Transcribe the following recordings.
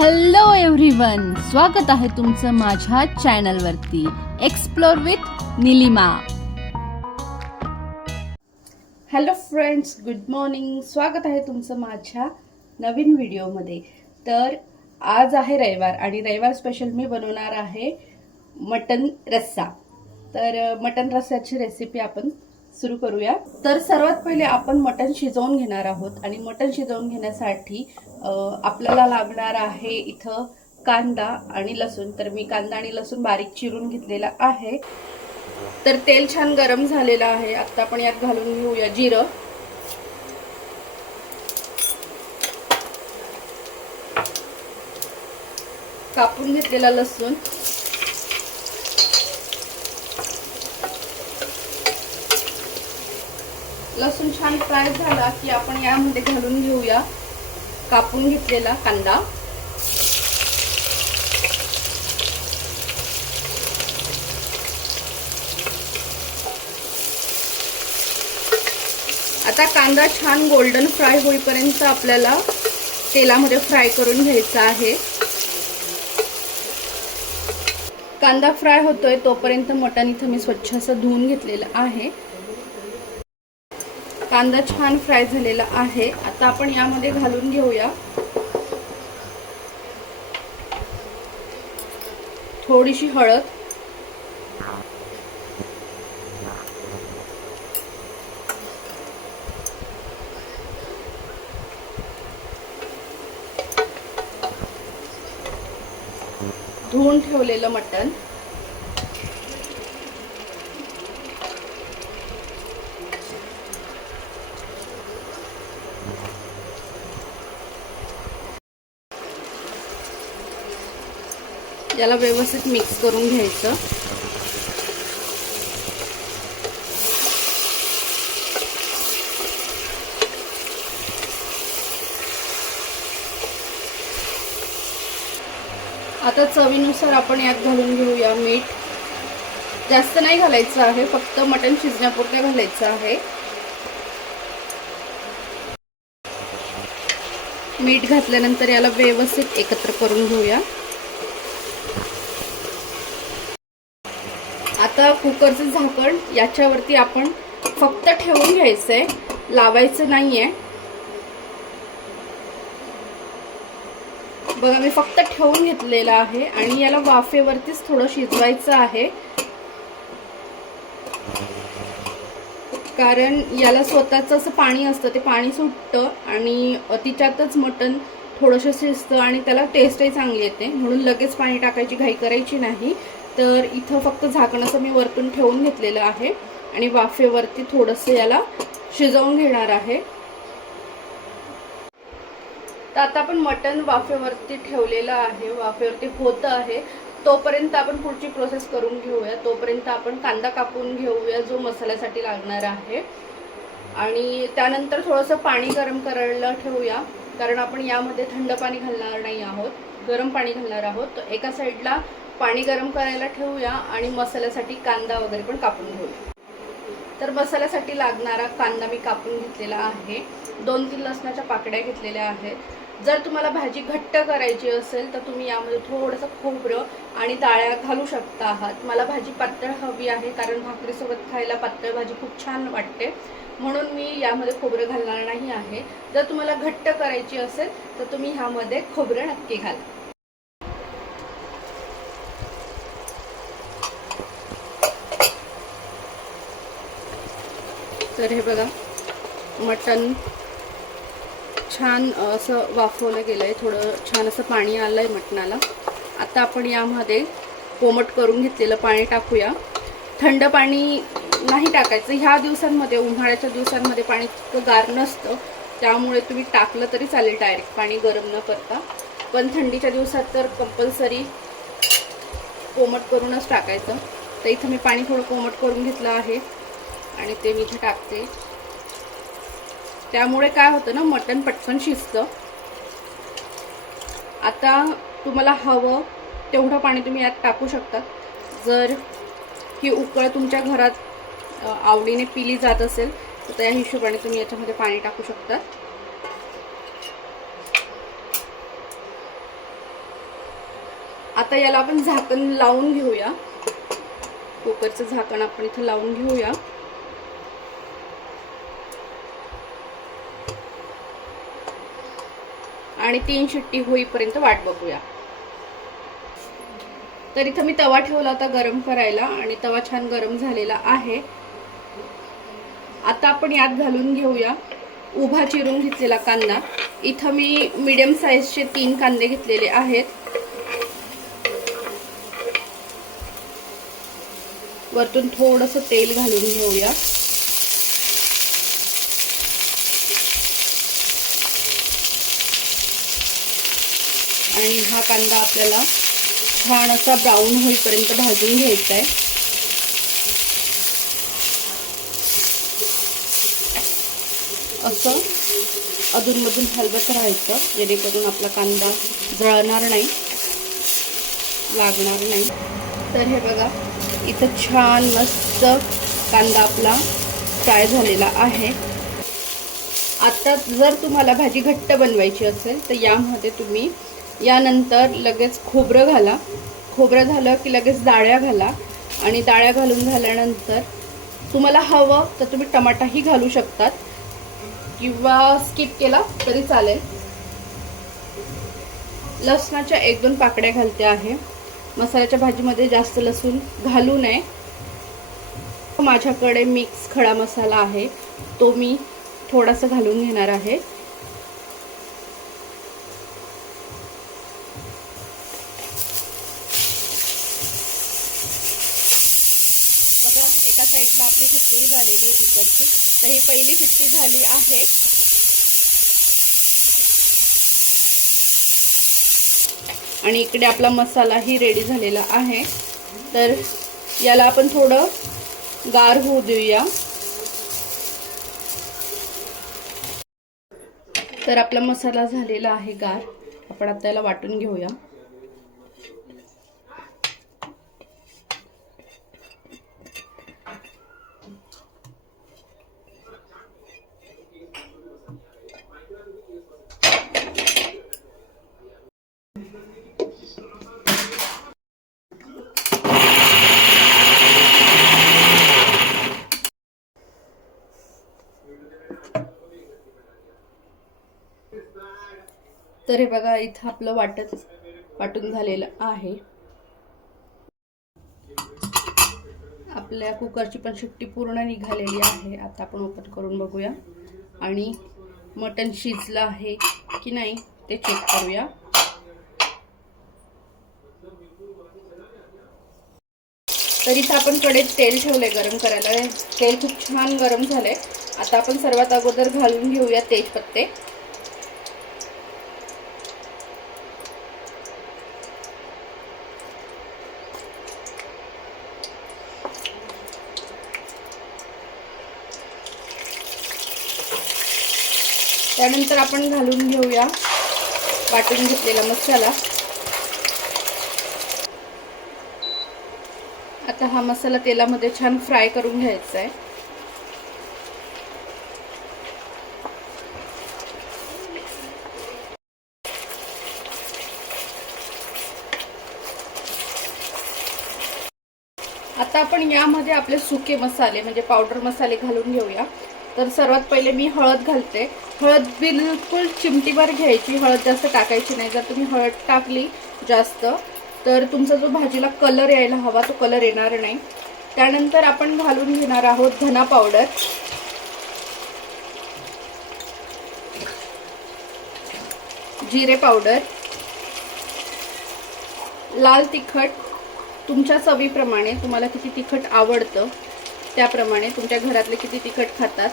Hello everyone, स्वागत आहे तुमचं माझ्या चॅनलवरती explore with Nilima. Hello friends, good morning. स्वागत आहे तुमचं माझ्या नवीन व्हिडिओमध्ये. तर आज आहे रविवार आणि रविवार स्पेशल मी बनवणार आहे मटन रस्सा. तर मटन रस्स्याची रेसिपी आपण सुरू करूया. तर सर्वात पहिले आपण मटन शिजवून घेणार आहोत आणि मटन शिजवून घेण्यासाठी आपल्याला लागणार आहे इथं कांदा आणि लसूण. तर मी कांदा आणि लसूण बारीक चिरून घेतलेला आहे. तर तेल छान गरम झालेलं आहे. आता आपण यात घालून घेऊया जिरं, कापून घेतलेला लसूण, लसूण छान फ्राय झाला की आपण यामध्ये घालून घेऊया कापून घेतलेला कांदा. आता कांदा छान गोल्डन फ्राय होईपर्यंत आपल्याला तेलामध्ये फ्राय करून घ्यायचा आहे. कांदा फ्राय होतोय तोपर्यंत मटण इथं मी स्वच्छ असं धुवून घेतलेलं आहे. कांदा छान फ्राय झालेला आहे. आता आपण यामध्ये घालून घेऊया थोडीशी हळद, धुवून ठेवलेलं मटण, याला व्यवस्थित मिक्स करून घ्यायचं. आता चवीनुसार आपण यात घालून घेऊया मीठ. जास्त नाही घालायचं आहे, फक्त मटण शिजण्यापुरतं घालायचं आहे. मीठ घातल्यानंतर याला व्यवस्थित एकत्र करून घेऊया. आता कुकरचं झाकण याच्यावरती आपण फक्त ठेवून घ्यायचंय, लावायचं नाहीये. बघा, मी फक्त ठेवून घेतलेलं आहे आणि याला वाफेवरतीच थोडं शिजवायचं आहे, कारण याला स्वतःच असं पाणी असतं, ते पाणी सुटतं आणि तिच्यातच मटण थोडंसं शिजतं आणि त्याला टेस्टही चांगली येते. म्हणून लगेच पाणी टाकायची घाई करायची नाही. तर इथं फक्त झाकण असं मी वरतून ठेवून घेतलेलं आहे आणि वाफेवरती थोडंसं याला शिजवून घेणार आहे. तर आता आपण मटण वाफेवरती ठेवलेलं आहे, वाफेवरती होतं आहे. तोपर्यंत आपण पुढची प्रोसेस करून घेऊया. तोपर्यंत आपण कांदा कापून घेऊया जो मसाल्यासाठी लागणार आहे आणि त्यानंतर थोडंसं पाणी गरम करायला ठेवूया, कारण आपण यामध्ये थंड पाणी घालणार नाही आहोत, गरम पाणी घालणार आहोत. तर एका साईडला पाणी गरम करायला ठेवूया आणि मसाल्यासाठी कांदा वगैरे पण कापून घेऊया. तर मसाल्यासाठी लागणारा कांदा मी कापून घेतलेला आहे. 2-3 लसणाच्या पाकड्या घेतलेल्या आहेत. जर तुम्हाला भाजी घट्ट करायची असेल तर तुम्ही यामध्ये थोडंसं खोबरं आणि डाळ्या घालू शकता आहात. मला भाजी पातळ हवी आहे, कारण भाकरीसोबत खायला पातळ भाजी खूप छान वाटते, म्हणून मी यामध्ये खोबरं घालणार नाही आहे. जर तुम्हाला घट्ट करायची असेल तर तुम्ही ह्यामध्ये खोबरं नक्की घाला. तर हे बघा, मटण छान असं वाफवलं गेलं आहे, थोडं छान असं पाणी आलं आहे मटणाला. आता आपण यामध्ये कोमट करून घेतलेलं पाणी टाकूया. थंड पाणी नाही टाकायचं. ह्या दिवसांमध्ये, उन्हाळ्याच्या दिवसांमध्ये पाणी इतकं गार नसतं, त्यामुळे तुम्ही टाकलं तरी चालेल डायरेक्ट, पाणी गरम न करता. पण थंडीच्या दिवसात तर कंपल्सरी कोमट करूनच टाकायचं. तर इथं मी पाणी थोडं कोमट करून घेतलं आहे आणि ते मी इथे टाकते. त्यामुळे काय होतं ना, मटण पटकन शिजतं. आता तुम्हाला हवं तेवढं पाणी तुम्ही यात टाकू शकता. जर ही उकळ तुमच्या घरात आवडीने पिली जात असेल तर त्या हिशोबाने तुम्ही याच्यामध्ये पाणी टाकू शकता. आता याला आपण झाकण लावून घेऊया. कुकरचं झाकण आपण इथे लावून घेऊया. आणि 3 शिट्टी होईपर्यंत वाट बघूया. तर इथं मी तवा ठेवला होता गरम करायला आणि तवा छान गरम झालेला आहे. आता आपण यात घालून घेऊया उभा चिरून घेतलेला कांदा. इथं मी मीडियम साईजचे 3 कांदे घेतलेले आहेत. वरतून थोडंसं तेल घालून घेऊया. आणि हा कांदा आपल्याला छान असा ब्राऊन होईपर्यंत भाजून घ्यायचा आहे. असं अधूनमधून हलवत राहायचं जेणेकरून आपला कांदा जळणार नाही, लागणार नाही. तर हे बघा इथं छान मस्त कांदा आपला फ्राय झालेला आहे. आता जर तुम्हाला भाजी घट्ट बनवायची असेल तर यामध्ये तुम्ही यानंतर लगेच खोबरं घाला. खोबरं झालं की लगेच डाळ्या घाला. आणि डाळ्या घालून झाल्यानंतर तुम्हाला हवं तर तुम्ही टमाटाही घालू शकतात किंवा स्किप केला तरी चालेल. लसणाच्या 1-2 पाकड्या घालते आहे. मसाल्याच्या भाजीमध्ये जास्त लसूण घालू नये. माझ्याकडे मिक्स खडा मसाला आहे, तो मी थोडासा घालून घेणार आहे. बघा एका साईडला आपली शिट्टी झालेली आहे कुकरची. तर ही पहिली शिट्टी झाली आहे. आणि इकडे आपला मसालाही रेडी झालेला आहे. तर याला आपण थोडं गार होऊ देऊया. तर आपला मसाला झालेला आहे गार. आपण आता याला वाटून घेऊया. तर हे बघा इथं आपलं वाटून झालेलं आहे. आपल्या कुकरची पण शिट्टी पूर्ण निघालेली आहे. आता आपण ओपन करून बघूया आणि मटण शिजलं आहे की नाही ते चेक करूया. तर इथं आपण कढईत तेल ठेवलंय गरम करायला. तेल खूप छान गरम झालंय. आता आपण सर्वात अगोदर घालून घेऊया तेजपत्ते. त्यानंतर आपण घालून घेऊया वाटून घेतलेला मसाला. आता हा मसाला तेलामध्ये छान फ्राय करून घ्यायचा आहे. आता आपण यामध्ये आपले सुके मसाले म्हणजे पावडर मसाले घालून घेऊया. तर सर्वात पहिले मी हळद घालते. हळद बिलकुल चिमटीभर घ्यायची, हळद जास्त टाकायची नाही. जर तुम्ही हळद टाकली जास्त तर तुमचा जो भाजीला कलर यायला हवा तो कलर येणार नाही. त्यानंतर आपण घालून घेणार आहोत धना पावडर, जिरे पावडर, लाल तिखट तुमच्या चवीप्रमाणे, तुम्हाला किती तिखट आवडतं त्याप्रमाणे, तुमच्या घरातले किती तिखट खातात.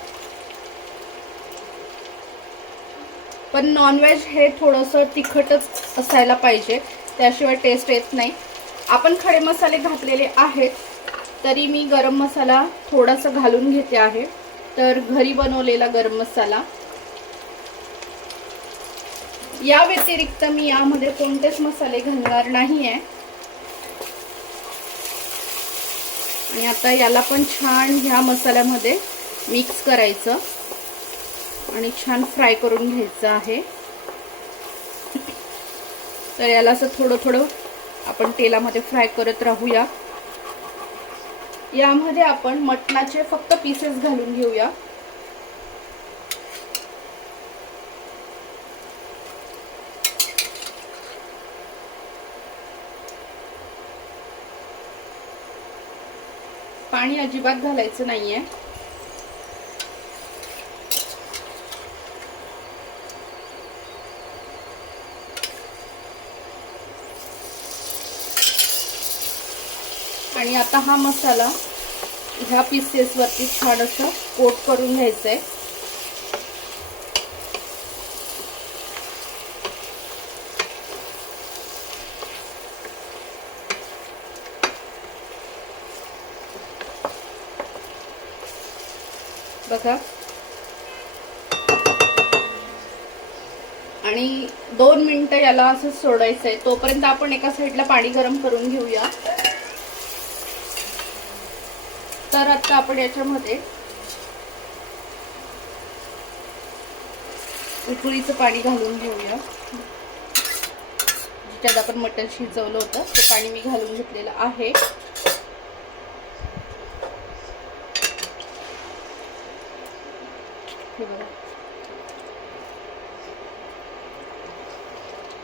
पण नॉनव्हेज हे थोडंसं तिखटच असायला पाहिजे, त्याशिवाय टेस्ट येत नाही. आपण खडे मसाले घातलेले आहेत तरी मी गरम मसाला थोडासा घालून घेते आहे. तर घरी बनवलेला गरम मसाला. या व्यतिरिक्त मी यामध्ये कोणतेच मसाले घालणार नाहीये. आणि आता याला पण छान ह्या मसाल्यामध्ये मिक्स करायचं आणि छान फ्राय करून घ्यायचं आहे. तर याला असं थोडं थोडं आपण तेलामध्ये फ्राय करत राहूया। यामध्ये आपण मटणाचे फक्त पीसेस घालून घेऊया। पाणी अजिबात घालायचं नाहीये। आणि आता हा मसाला ह्या पीसेस वरती छान असं कोट करून घ्यायचंय। बघा, आणि 2 मिनिटं याला असं सोडायचंय। तोपर्यंत आपण एका साईडला पाणी गरम करून घेऊया। तर आता आपण याच्यामध्ये उकळीचं पाणी घालून घेऊया। ज्याच्यात आपण मटण शिजवलं होतं ते पाणी मी घालून घेतलेलं आहे। हे बघा,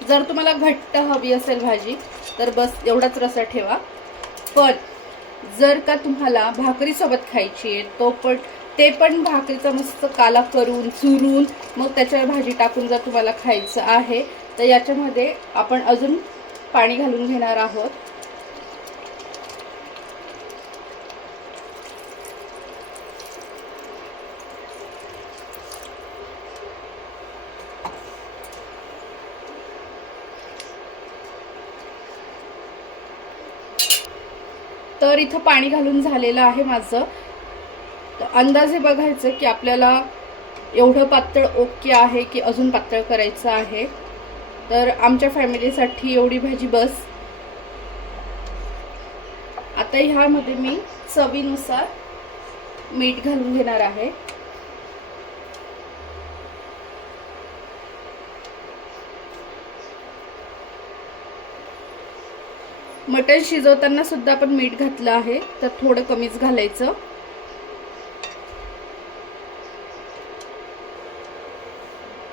जर तुम्हाला घट्ट हवी असेल भाजी तर बस एवढाच रस्सा ठेवा। पण जर का तुम्हाला भाकरी सोबत खायची आहे ते पण भाकरीचा मस्त काला करून चुरून मग त्याच्यावर भाजी टाकून जर तुम्हाला खायचं आहे तर याच्यामध्ये आपण अजून पाणी घालून घेणार आहोत। तर इथं पाणी घालून झालेलं आहे माझं। तर अंदाजे बघायचं की आपल्याला एवढं पातळ ओके आहे की अजून पातळ करायचं आहे। तर आमच्या फॅमिलीसाठी एवढी भाजी बस। आता ह्यामध्ये मी चवीनुसार मीठ घालून घेणार आहे। मटण शिजवताना सुद्धा आपण मीठ घातलं आहे, तर थोडं कमीच घालायचं।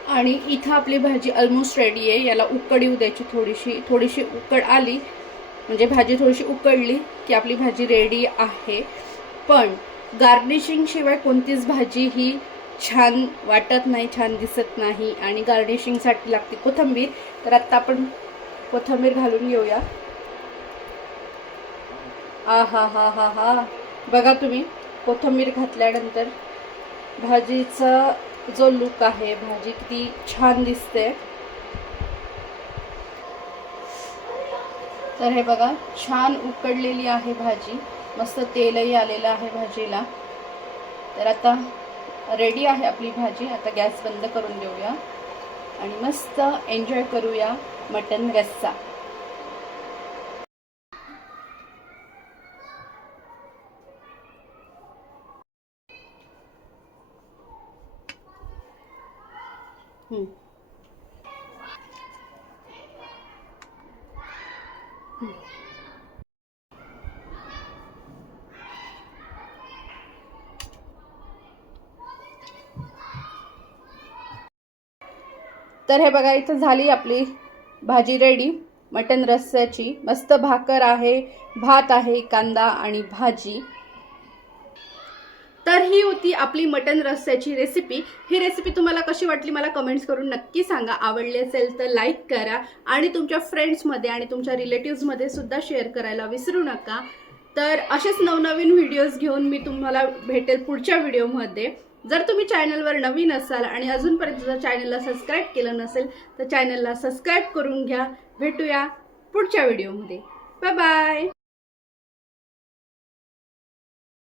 आणि इथं आपली भाजी ऑलमोस्ट रेडी आहे। याला उकड येऊ द्यायची, थोडीशी उकड आली म्हणजे भाजी थोडीशी उकडली की आपली भाजी रेडी आहे। पण गार्निशिंग शिवाय कोणतीच भाजी ही छान वाटत नाही, छान दिसत नाही। आणि गार्निशिंगसाठी लागते कोथिंबीर। तर आता आपण कोथिंबीर घालून घेऊया। हा हा हा हा, बघा तुम्ही कोथिंबीर घातल्यानंतर भाजीचा जो लुक आहे, भाजी किती छान दिसते। तर हे बघा, छान उकडलेली आहे भाजी, मस्त तेलही आलेलं आहे भाजीला। तर आता रेडी आहे आपली भाजी। आता गॅस बंद करून देऊया आणि मस्त एन्जॉय करूया मटण रस्सा। तर हे बघा, इथं झाली आपली भाजी रेडी मटण रस्स्याची। मस्त भाकर आहे, भात आहे, कांदा आणि भाजी। तर ही होती आपली मटण रस्स्याची रेसिपी। ही रेसिपी तुम्हाला कशी वाटली मला कमेंट्स करून नक्की सांगा। आवडली असेल तर लाईक करा आणि तुमच्या फ्रेंड्समध्ये आणि तुमच्या रिलेटिव्समध्ये सुद्धा शेअर करायला विसरू नका। तर असेच नवनवीन व्हिडिओज घेऊन मी तुम्हाला भेटेल पुढच्या व्हिडिओमध्ये। जर तुम्ही चॅनलवर नवीन असाल आणि अजूनपर्यंत जर चॅनलला सबस्क्राईब केलं नसेल तर चॅनलला सबस्क्राईब करून घ्या। भेटूया पुढच्या व्हिडिओमध्ये। Bye bye.